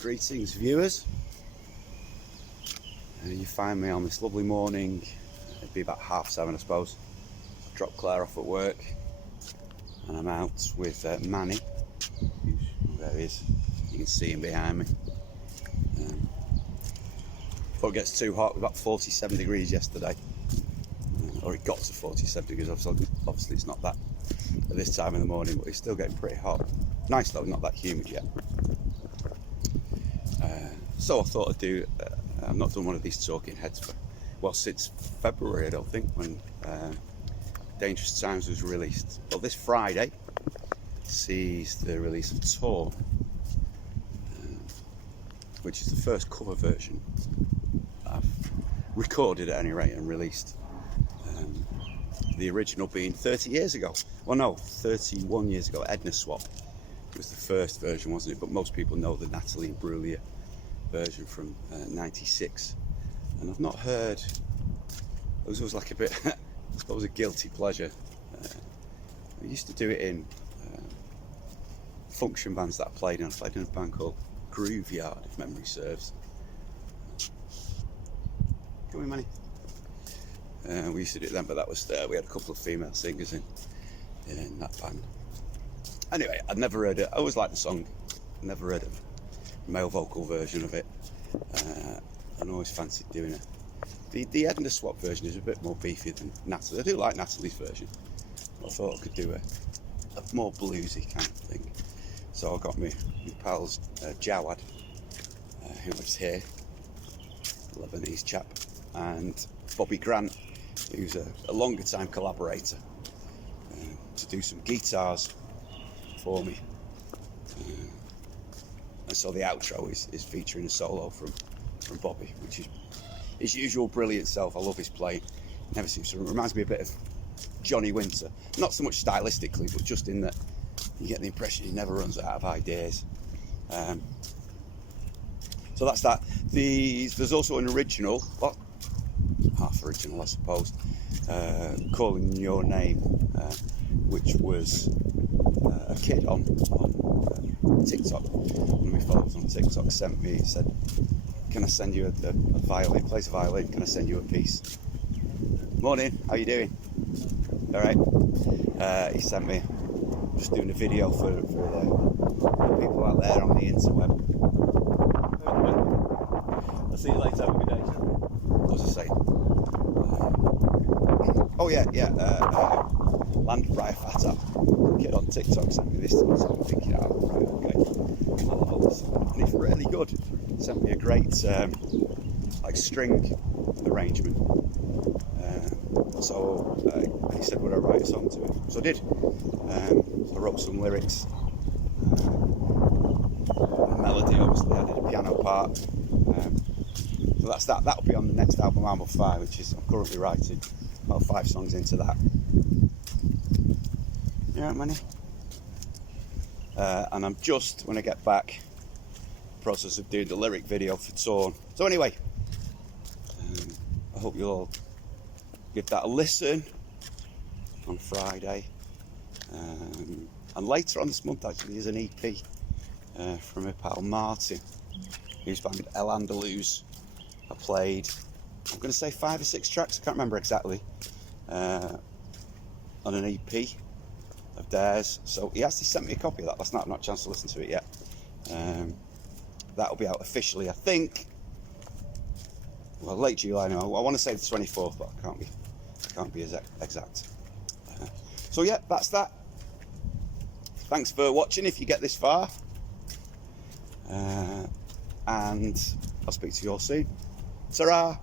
Greetings viewers, you find me on this lovely morning. It'd be about 7:30 I suppose. I've dropped Claire off at work and I'm out with Manny. There he is, you can see him behind me. Before it gets too hot, we got 47 degrees yesterday, or it got to 47 degrees, obviously it's not that at this time in the morning, but it's still getting pretty hot. Nice though, not that humid yet. So I thought I'd do, I've not done one of these talking heads for, well, since February I don't think, when Dangerous Times was released. Well, this Friday sees the release of Torn, which is the first cover version I've recorded at any rate and released. The original being 30 years ago, well no, 31 years ago, Edna Swap. It was the first version, wasn't it? But most people know the Natalie Imbruglia version from 96. And I've not heard, it was like a bit, I suppose a guilty pleasure. I used to do it in function bands that I played in. I played in a band called Grooveyard, if memory serves. Come in, Manny. We used to do it then, but that was we had a couple of female singers in that band. Anyway, I'd never heard it. I always liked the song. Never heard a male vocal version of it. And always fancied doing it. The Edna Swap version is a bit more beefy than Natalie. I do like Natalie's version. I thought I could do a more bluesy kind of thing. So I got my pals Jawad, who lives here, Lebanese chap, and Bobby Grant, who's a longer time collaborator, to do some guitars for me. And so the outro is featuring a solo from Bobby, which is his usual brilliant self. I love his playing. Never seems to, it reminds me a bit of Johnny Winter. Not so much stylistically, but just in that you get the impression he never runs out of ideas. So that's that. There's also an original, well, half original I suppose, Calling Your Name, which was a kid on TikTok. One of my followers on TikTok sent me, said, can I send you a violin, plays a violin, can I send you a piece? Morning, how you doing? Alright. He sent me, just doing a video for the people out there on the interweb. I'll see you later, have a good day. What was I saying? Oh yeah, Land Briar Fata, kid on TikTok sent me this thing, so I'm thinking, oh, right, okay, I'll have this. And it's really good. He sent me a great like string arrangement. So he said, would I write a song to it? So I did. So I wrote some lyrics. The melody, obviously, I did a piano part. So that's that. That'll be on the next album, Armour 5, which is I'm currently writing. About 5 songs into that. You alright, Manny? And I'm just, when I get back, in the process of doing the lyric video for Torn. So anyway, I hope you'll all give that a listen on Friday. And later on this month, actually, is an EP from my pal Martin, whose band Andaluz. I played, I'm going to say 5 or 6 tracks, I can't remember exactly, on an EP of theirs. So he actually sent me a copy of that last night. I've not had a chance to listen to it yet. That'll be out officially, I think, well, late July now. I want to say the 24th, but I can't be exact. So yeah, that's that. Thanks for watching if you get this far. And I'll speak to you all soon. Ta-ra!